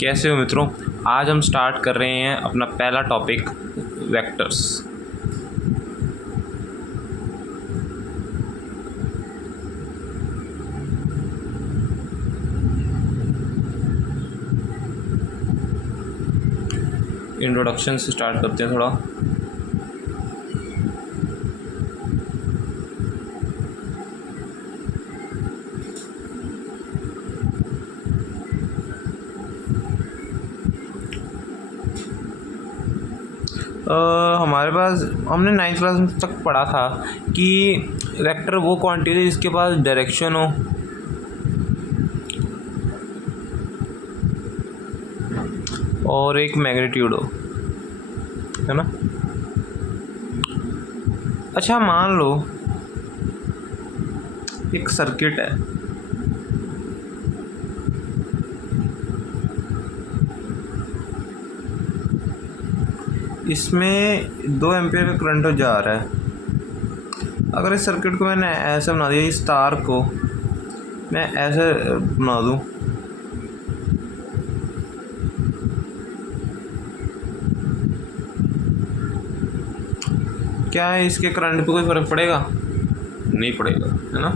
कैसे हो मित्रों। आज हम स्टार्ट कर रहे हैं अपना पहला टॉपिक, वेक्टर्स। इंट्रोडक्शन से स्टार्ट करते हैं थोड़ा। हमारे पास हमने 9th क्लास तक पढ़ा था कि वेक्टर वो क्वांटिटी है जिसके पास डायरेक्शन हो और एक मैग्नीट्यूड हो, है ना। अच्छा, मान लो एक सर्किट है, इसमें 2 एम्पियर का करंट जा रहा है। अगर इस सर्किट को मैंने ऐसे बना दिया, इस तार को मैं ऐसे बना दूं, क्या है इसके करंट पे कोई फ़र्क पड़ेगा? नहीं पड़ेगा, है ना।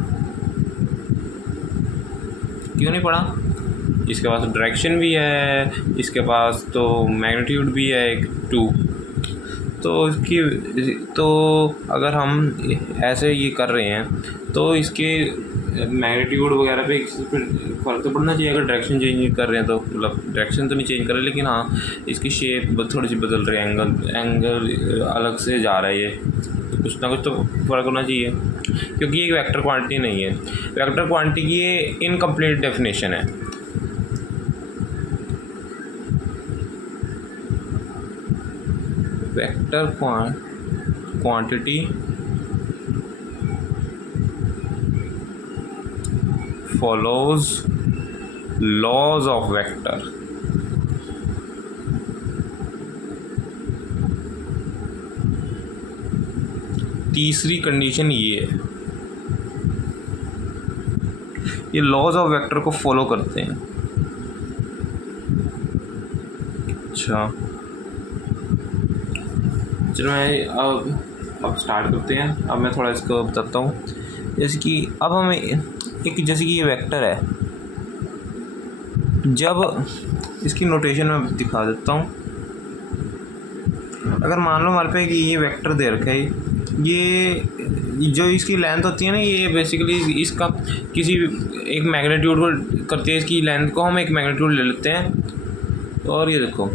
क्यों नहीं पड़ा? इसके पास डायरेक्शन भी है, इसके पास तो मैग्नीट्यूड भी है एक 2। तो अगर हम ऐसे ये कर रहे हैं तो इसके मैग्नीट्यूड वगैरह पे फ़र्क तो पड़ना चाहिए। अगर डायरेक्शन चेंज कर रहे हैं तो मतलब डायरेक्शन तो नहीं चेंज कर रहे, लेकिन हाँ इसकी शेप थोड़ी सी बदल रही है, एंगल अलग से जा रहा है ये, तो कुछ ना कुछ तो फ़र्क होना चाहिए, क्योंकि ये एक वेक्टर क्वांटिटी नहीं है। वेक्टर क्वांटिटी की ये इनकम्प्लीट डेफिनेशन है। Vector quantity follows laws of vector। तीसरी कंडीशन ये है, ये लॉज ऑफ वेक्टर को फॉलो करते हैं। अच्छा चलो मैं अब स्टार्ट करते हैं। अब मैं थोड़ा इसको बताता हूँ। जैसे कि अब हमें जैसे कि ये वेक्टर है, जब इसकी नोटेशन में दिखा देता हूँ। अगर मान लो हमारे पे कि ये वेक्टर दे रखा है, ये जो इसकी लेंथ होती है ना, ये बेसिकली इसका किसी एक मैग्नीट्यूड को करती है। इसकी लेंथ को हम एक मैग्नीट्यूड ले लेते हैं, और ये देखो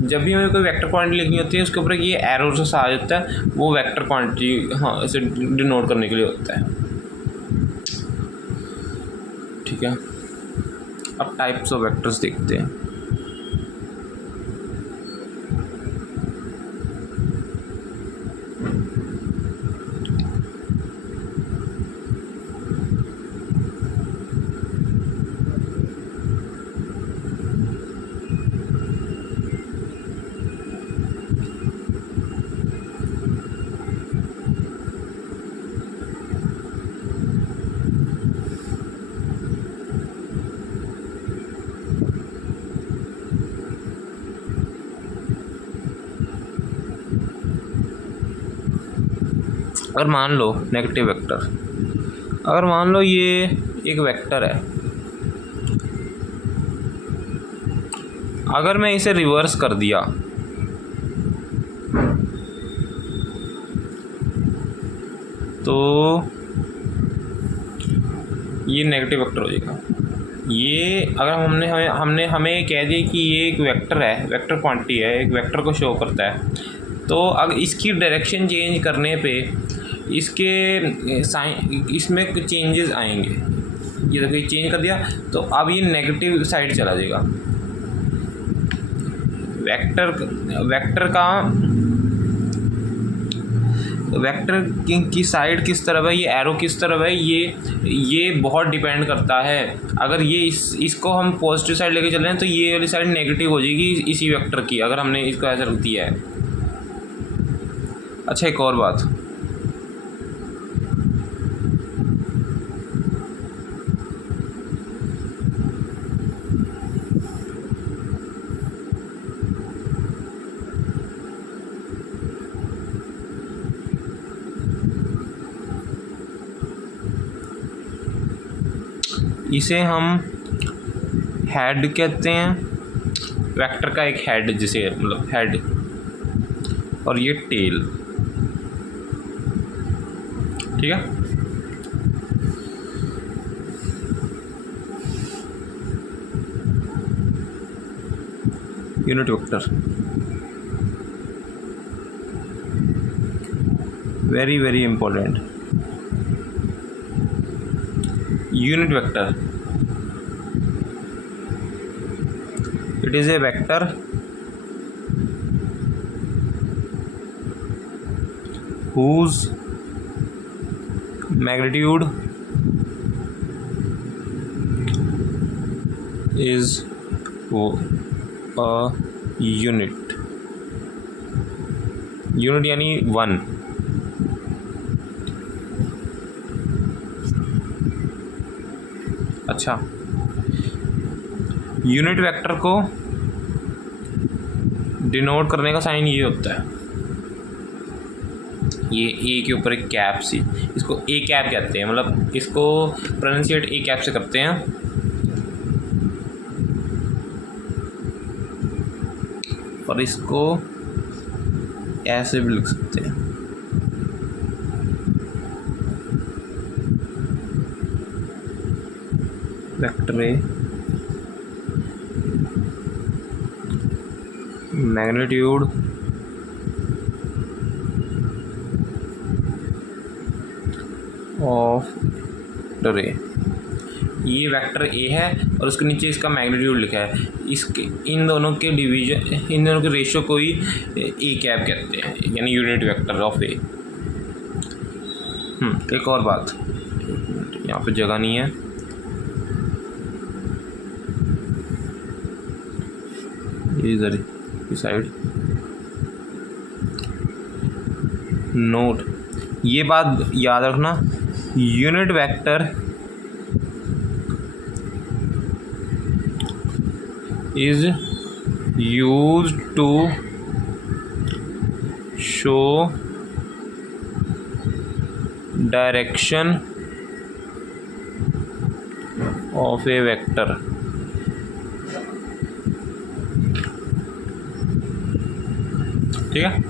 जब भी हमें कोई वेक्टर क्वांटिटी लिखनी होती है, उसके ऊपर ये एरो से आ जाता है, वो वेक्टर क्वांटिटी हाँ इसे डिनोट करने के लिए होता है। ठीक है, अब टाइप्स ऑफ वेक्टर्स देखते हैं। अगर मान लो नेगेटिव वेक्टर, अगर मान लो ये एक वेक्टर है, अगर मैं इसे रिवर्स कर दिया तो ये नेगेटिव वेक्टर हो जाएगा। ये अगर हमें कह दिया कि ये एक वेक्टर है, वेक्टर क्वांटिटी है, एक वेक्टर को शो करता है, तो अगर इसकी डायरेक्शन चेंज करने पे इसमें चेंजेस आएंगे। ये देखो, ये चेंज कर दिया तो अब ये नेगेटिव साइड चला जाएगा। वेक्टर की साइड किस तरफ है, ये एरो किस तरफ है, ये बहुत डिपेंड करता है। अगर ये इसको हम पॉजिटिव साइड लेके चल रहे हैं तो ये वाली साइड नेगेटिव हो जाएगी इसी वेक्टर की, अगर हमने इसको ऐसा रख दिया है। अच्छा, एक और बात, इसे हम हेड कहते हैं, वेक्टर का एक हेड जिसे मतलब हेड, और ये टेल। ठीक है। Unit vector very very important. Unit vector, it is a vector whose magnitude is a unit यानी 1। अच्छा, यूनिट वेक्टर को डिनोट करने का साइन ये होता है, ये ए के ऊपर एक कैप सी, इसको ए कैप कहते हैं, मतलब इसको प्रोनाउंसिएट ए कैप से करते हैं। और इसको ऐसे भी लिख सकते हैं, vector A magnitude of vector A. ये वेक्टर ए है और उसके नीचे इसका मैग्नीट्यूड लिखा है। इसके इन दोनों के डिवीजन, इन दोनों के रेशियो को ही ए कैप कहते हैं, यानी यूनिट वेक्टर ऑफ ए। एक और बात, यहाँ पे जगह नहीं है, इधर इस साइड नोट, ये बात याद रखना, unit vector is used to show direction of a vector। ठीक है।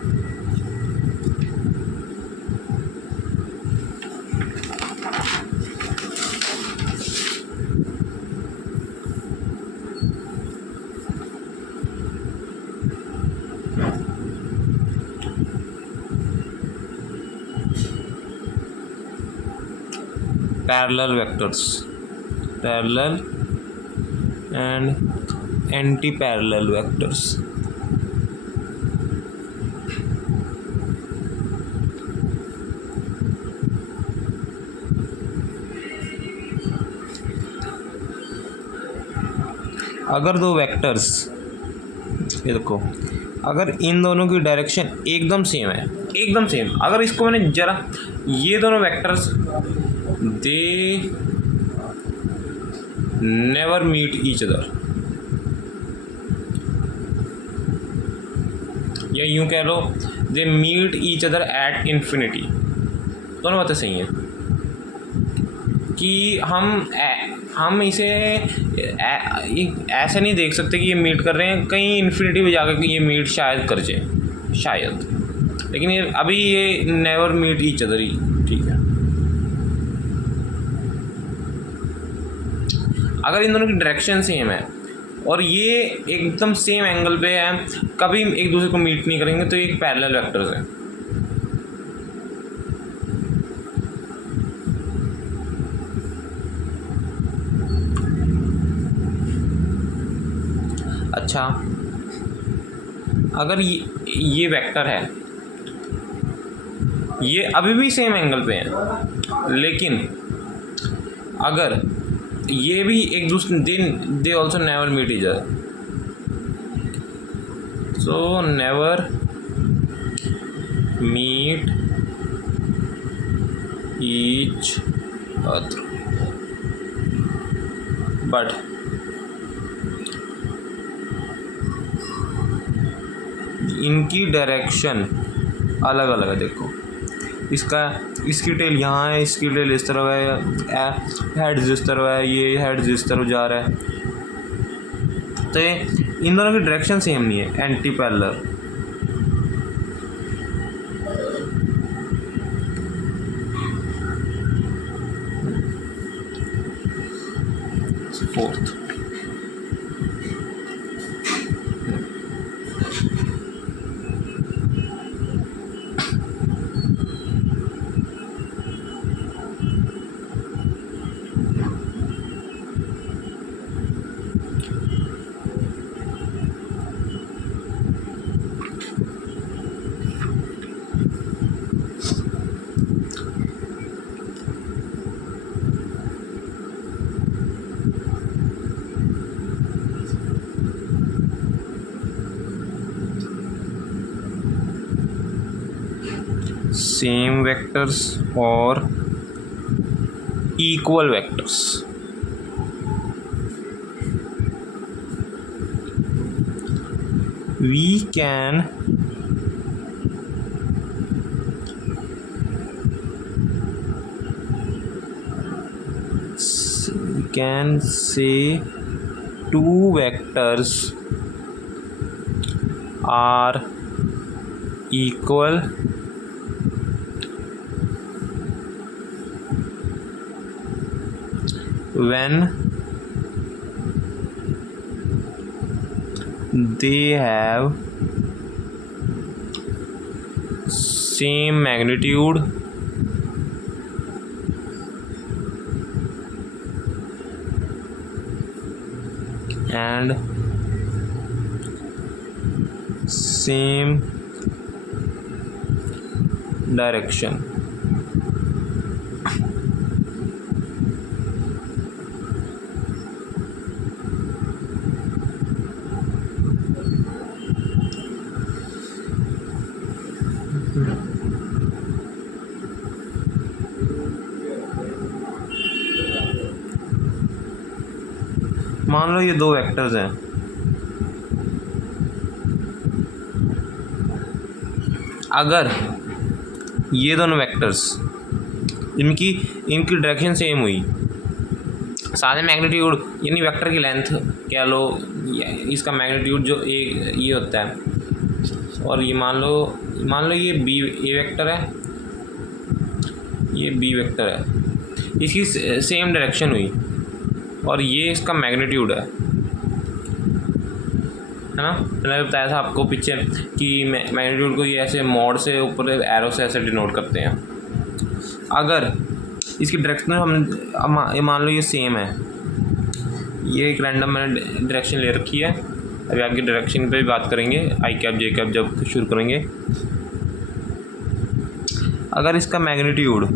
Parallel vectors, parallel and anti parallel vectors. अगर दो वेक्टर्स, ये देखो, अगर इन दोनों की डायरेक्शन एकदम सेम है, एकदम सेम, अगर इसको मैंने जरा, ये दोनों vectors they never meet each other, या यूं कह लो they meet each other at infinity. दोनों बातें सही हैं कि हम इसे ऐसे नहीं देख सकते कि ये मीट कर रहे हैं, कहीं इन्फिनिटी में जाकर ये मीट शायद कर जाए, शायद, लेकिन ये अभी ये नेवर मीट ईच अदर ही। ठीक है। अगर इन दोनों की डायरेक्शन सेम है और ये एकदम सेम एंगल पे है, कभी एक दूसरे को मीट नहीं करेंगे, तो ये एक पैरेलल वेक्टर्स है। अच्छा, अगर ये वेक्टर है, ये अभी भी सेम एंगल पे है, लेकिन अगर ये भी एक दूसरे दिन, they also never meet each other, so never meet each other, but इनकी डायरेक्शन अलग अलग है। देखो, इसका इसकी टेल यहाँ है, इसकी टेल इस तरफ है, हेड्स इस तरफ है, ये हेड्स इस तरफ जा रहा है, तो ये इन दोनों की डायरेक्शन सेम नहीं है, anti parallel. Fourth same vectors or equal vectors. We can say two vectors are equal when they have same magnitude and same direction. मान लो ये दो वेक्टर्स हैं, अगर ये दोनों वेक्टर्स इनकी डायरेक्शन सेम हुई, सारे मैग्नीट्यूड यानी वेक्टर की लेंथ कह लो, इसका मैग्नीट्यूड जो ये होता है, और ये मान लो ये बी ए वेक्टर है, ये बी वेक्टर है, इसकी सेम डायरेक्शन हुई और ये इसका मैग्नीट्यूड है ना। मैंने बताया था आपको पीछे कि मैग्नीट्यूड को ये ऐसे मोड से ऊपर एरो से ऐसे डिनोट करते हैं। अगर इसकी डायरेक्शन हम मान लो ये सेम है, ये एक रैंडम मैंने डायरेक्शन ले रखी है, अभी आगे डायरेक्शन पे भी बात करेंगे, आई कैप जे कैप जब शुरू करेंगे। अगर इसका मैग्नीट्यूड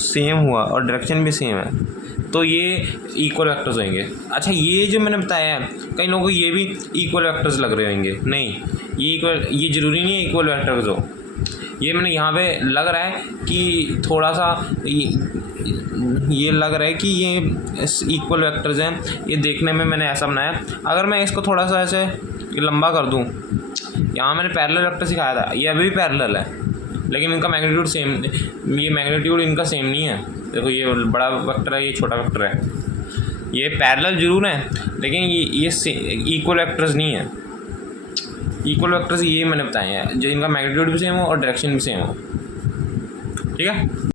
सेम हुआ और डायरेक्शन भी सेम है तो ये इक्वल वेक्टर्स होंगे। अच्छा, ये जो मैंने बताया है कई लोगों को ये भी इक्वल वेक्टर्स लग रहे होंगे, नहीं ये ज़रूरी नहीं है इक्वल वेक्टर्स हो। ये मैंने यहाँ पे लग रहा है कि थोड़ा सा ये लग रहा है कि ये इक्वल वेक्टर्स हैं, ये देखने में मैंने ऐसा बनाया। अगर मैं इसको थोड़ा सा ऐसे लंबा कर दूँ, यहाँ मैंने पैरेलल वेक्टर सिखाया था, ये अभी भी पैरेलल है लेकिन इनका मैग्नीट्यूड सेम, ये मैग्नीट्यूड इनका सेम नहीं है। देखो ये बड़ा वेक्टर है, ये छोटा वेक्टर है, ये पैरेलल जरूर है लेकिन ये इक्वल वेक्टर्स नहीं है। इक्वल वेक्टर्स ये मैंने बताए हैं जो इनका मैग्नीट्यूड भी सेम हो और डायरेक्शन भी सेम हो, ठीक है।